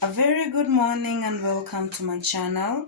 A very good morning and welcome to my channel.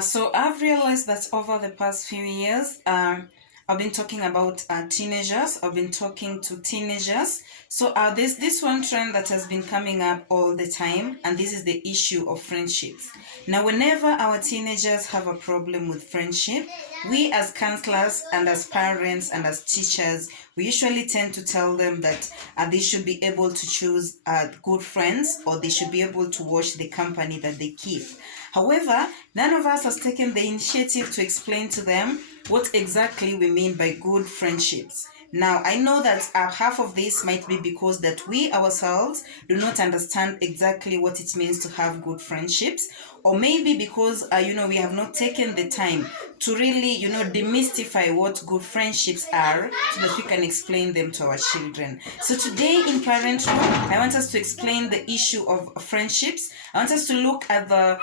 So I've realized that over the past few years, I've been talking about teenagers. I've been talking to teenagers. So there's this one trend that has been coming up all the time, and this is the issue of friendships. Now, whenever our teenagers have a problem with friendship, we as counselors and as parents and as teachers, we usually tend to tell them that they should be able to choose good friends, or they should be able to watch the company that they keep. However, none of us has taken the initiative to explain to them what exactly we mean by good friendships. Now, I know that half of this might be because that we ourselves do not understand exactly what it means to have good friendships, or maybe because we have not taken the time to really demystify what good friendships are, so that we can explain them to our children. So today in Parenthood, I want us to explain the issue of friendships. I want us to look at the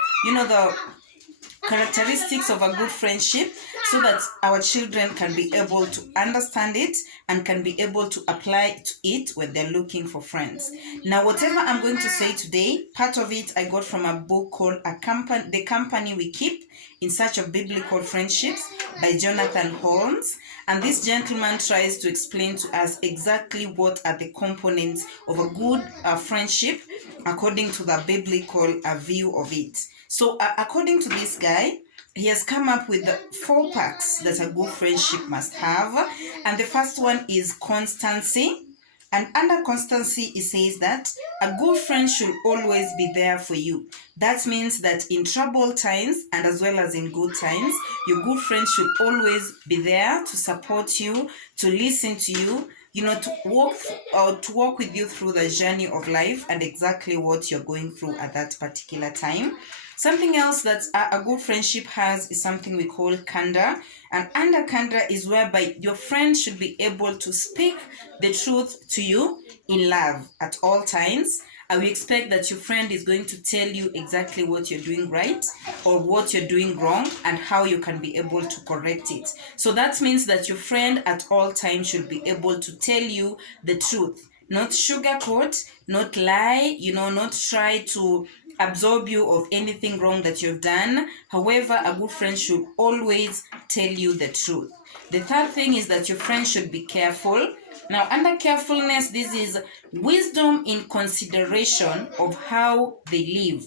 characteristics of a good friendship, so that our children can be able to understand it and can be able to apply to it when they're looking for friends. Now, whatever I'm going to say today, part of it I got from a book called The Company We Keep in Search of Biblical Friendships by Jonathan Holmes. And this gentleman tries to explain to us exactly what are the components of a good friendship according to the biblical view of it. So, according to this guy, he has come up with the 4 parts that a good friendship must have. And the first one is constancy. And under constancy, it says that a good friend should always be there for you. That means that in troubled times and as well as in good times, your good friend should always be there to support you, to listen to you, to walk with you through the journey of life and exactly what you're going through at that particular time. Something else that a good friendship has is something we call candor. And under candor is whereby your friend should be able to speak the truth to you in love at all times. And we expect that your friend is going to tell you exactly what you're doing right or what you're doing wrong and how you can be able to correct it. So that means that your friend at all times should be able to tell you the truth, not sugarcoat, not lie, not try to absorb you of anything wrong that you've done. However, a good friend should always tell you the truth. The third thing is that your friend should be careful. Now, under carefulness, this is wisdom in consideration of how they live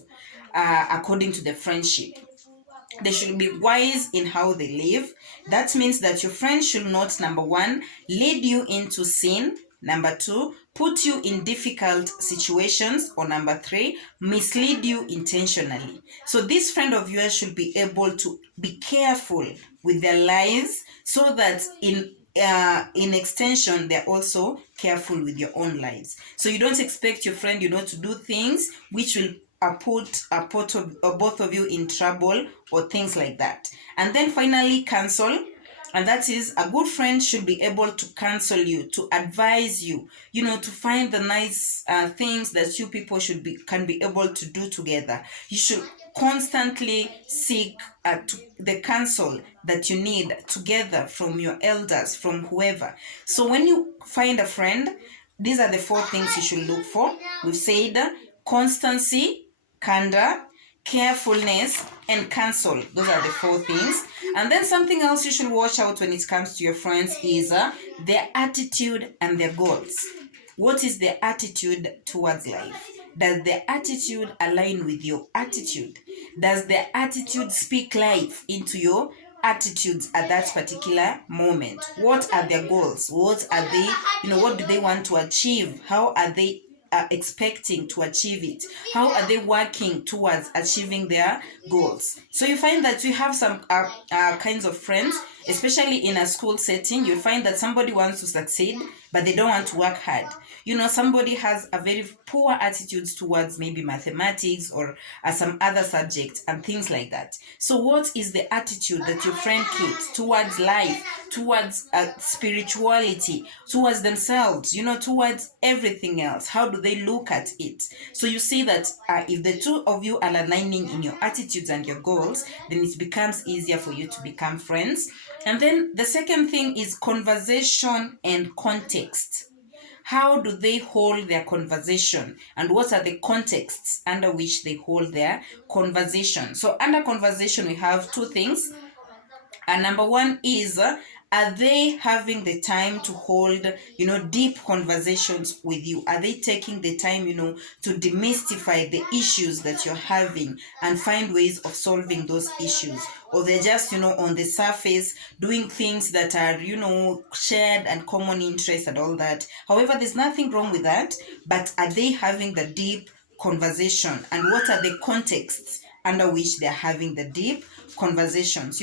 according to the friendship. They should be wise in how they live. That means that your friend should not, number one, lead you into sin. Number two, put you in difficult situations. Or number three, mislead you intentionally. So this friend of yours should be able to be careful with their lives, so that in extension, they're also careful with your own lives. So you don't expect your friend, to do things which will put both of you in trouble or things like that. And then finally, counsel. And that is, a good friend should be able to counsel you, to advise you, to find the nice things that you people can be able to do together. You should constantly seek the counsel that you need together from your elders, from whoever. So when you find a friend, these are the 4 things you should look for. We've said constancy, candor, carefulness, and counsel. Those are the 4 things. And then something else you should watch out when it comes to your friends is their attitude and their goals. What is their attitude towards life? Does their attitude align with your attitude? Does their attitude speak life into your attitudes at that particular moment? What are their goals? What are they, what do they want to achieve? How are they expecting to achieve it? How are they working towards achieving their goals? So you find that we have some kinds of friends, especially in a school setting. You find that somebody wants to succeed, but they don't want to work hard. Somebody has a very poor attitudes towards maybe mathematics or some other subject and things like that. So what is the attitude that your friend keeps towards life, towards spirituality, towards themselves, towards everything else? How do they look at it? So you see that if the two of you are aligning in your attitudes and your goals, then it becomes easier for you to become friends. And then the second thing is conversation and context. how do they hold their conversation, and what are the contexts under which they hold their conversation. So under conversation, we have two things. And number one is, are they having the time to hold, deep conversations with you? Are they taking the time, to demystify the issues that you're having and find ways of solving those issues? Or they're just, on the surface doing things that are, shared and common interests and all that. However, there's nothing wrong with that, but are they having the deep conversation, and what are the contexts under which they're having the deep conversations?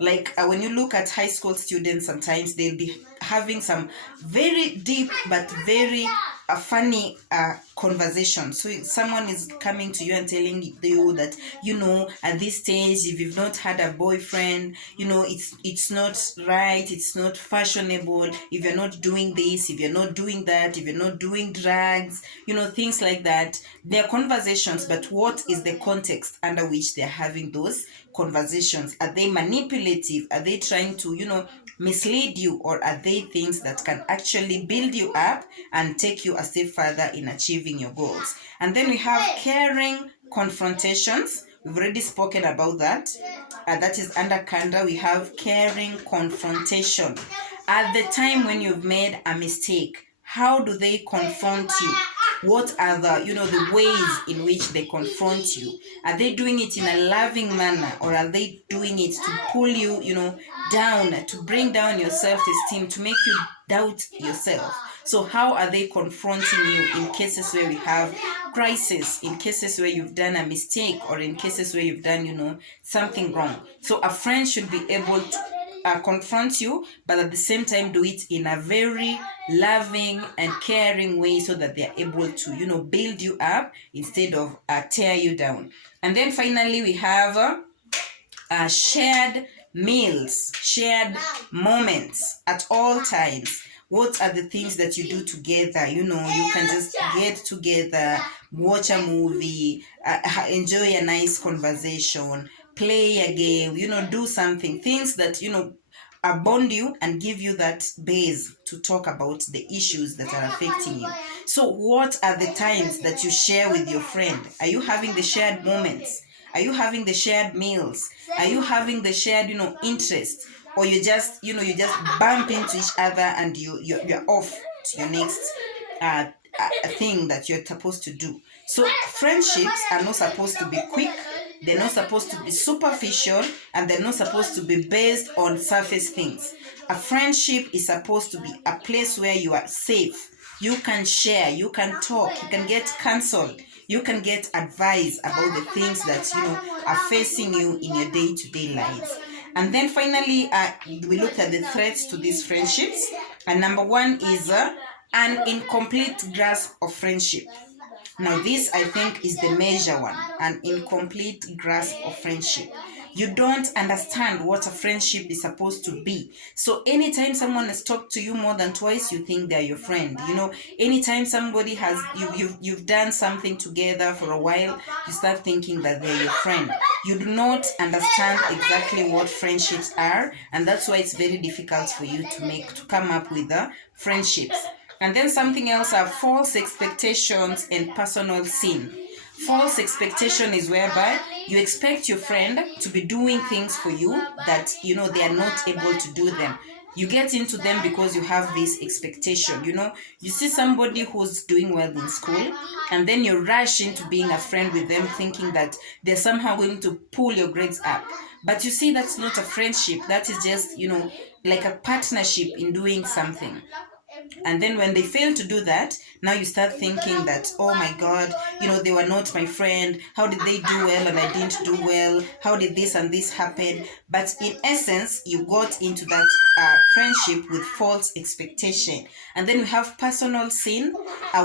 Like when you look at high school students, sometimes they'll be having some very deep but very funny conversation. So someone is coming to you and telling you that, at this stage, if you've not had a boyfriend, it's not right, it's not fashionable, if you're not doing this, if you're not doing that, if you're not doing drugs, things like that. They're conversations, but what is the context under which they're having those conversations? Are they manipulative? Are they trying to, mislead you? Or are they things that can actually build you up and take you a step further in achieving your goals? And then we have caring confrontations. We've already spoken about that. That is under Kanda. We have caring confrontation. At the time when you've made a mistake, how do they confront you? What are the ways in which they confront you? Are they doing it in a loving manner, or are they doing it to pull you, down, to bring down your self-esteem, to make you doubt yourself? So how are they confronting you in cases where we have crisis, in cases where you've done a mistake, or in cases where you've done, something wrong? So a friend should be able to confront you, but at the same time do it in a very loving and caring way, so that they're able to build you up instead of tear you down. And then finally we have shared meals, shared moments at all times. What are the things that you do together? You can just get together, watch a movie, enjoy a nice conversation, play a game, do something, things that bond you and give you that base to talk about the issues that are affecting you. So what are the times that you share with your friend? Are you having the shared moments? Are you having the shared meals? Are you having the shared interest? Or you just bump into each other and you're off to your next thing that you're supposed to do? So friendships are not supposed to be quick, they're not supposed to be superficial, and they're not supposed to be based on surface things. A friendship is supposed to be a place where you are safe. You can share, you can talk, you can get counsel, you can get advice about the things that are facing you in your day-to-day lives. And then finally, we look at the threats to these friendships. And number one is an incomplete grasp of friendship. Now this, I think, is the major one, an incomplete grasp of friendship. You don't understand what a friendship is supposed to be. So anytime someone has talked to you more than twice, you think they're your friend. Anytime somebody has, you've done something together for a while, you start thinking that they're your friend. You do not understand exactly what friendships are, and that's why it's very difficult for you to come up with the friendships. And then something else are false expectations and personal sin. False expectation is whereby you expect your friend to be doing things for you that they are not able to do them. You get into them because you have this expectation. You see somebody who's doing well in school, and then you rush into being a friend with them, thinking that they're somehow going to pull your grades up. But you see, that's not a friendship. That is just like a partnership in doing something. And then when they fail to do that, now you start thinking that, oh my God, they were not my friend. How did they do well and I didn't do well? How did this and this happen? But in essence, you got into that friendship with false expectation. And then we have personal sin,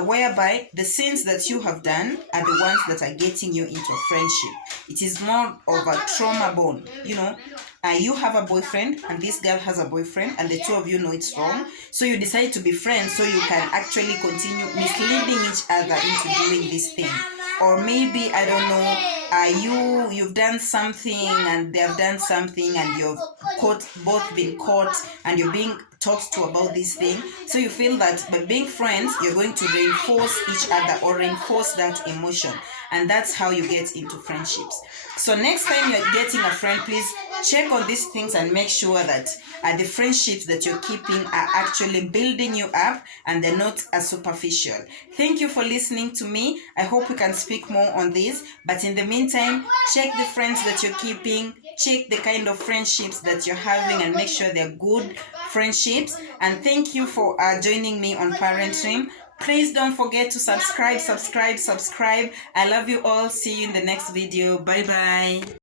whereby the sins that you have done are the ones that are getting you into a friendship. It is more of a trauma bond, you have a boyfriend and this girl has a boyfriend, and the two of you know it's wrong, so you decide to be friends so you can actually continue misleading each other into doing this thing. Or maybe, I don't know, you've done something and they have done something, and you've both been caught, and you're being talked to about this thing. So you feel that by being friends, you're going to reinforce each other or reinforce that emotion. And that's how you get into friendships. So next time you're getting a friend, please check on these things and make sure that the friendships that you're keeping are actually building you up and they're not as superficial. Thank you for listening to me. I hope we can speak more on this. But in the meantime, check the friends that you're keeping, check the kind of friendships that you're having, and make sure they're good friendships. And thank you for joining me on Parent Stream. Please don't forget to subscribe. I love you all. See you in the next video. Bye bye.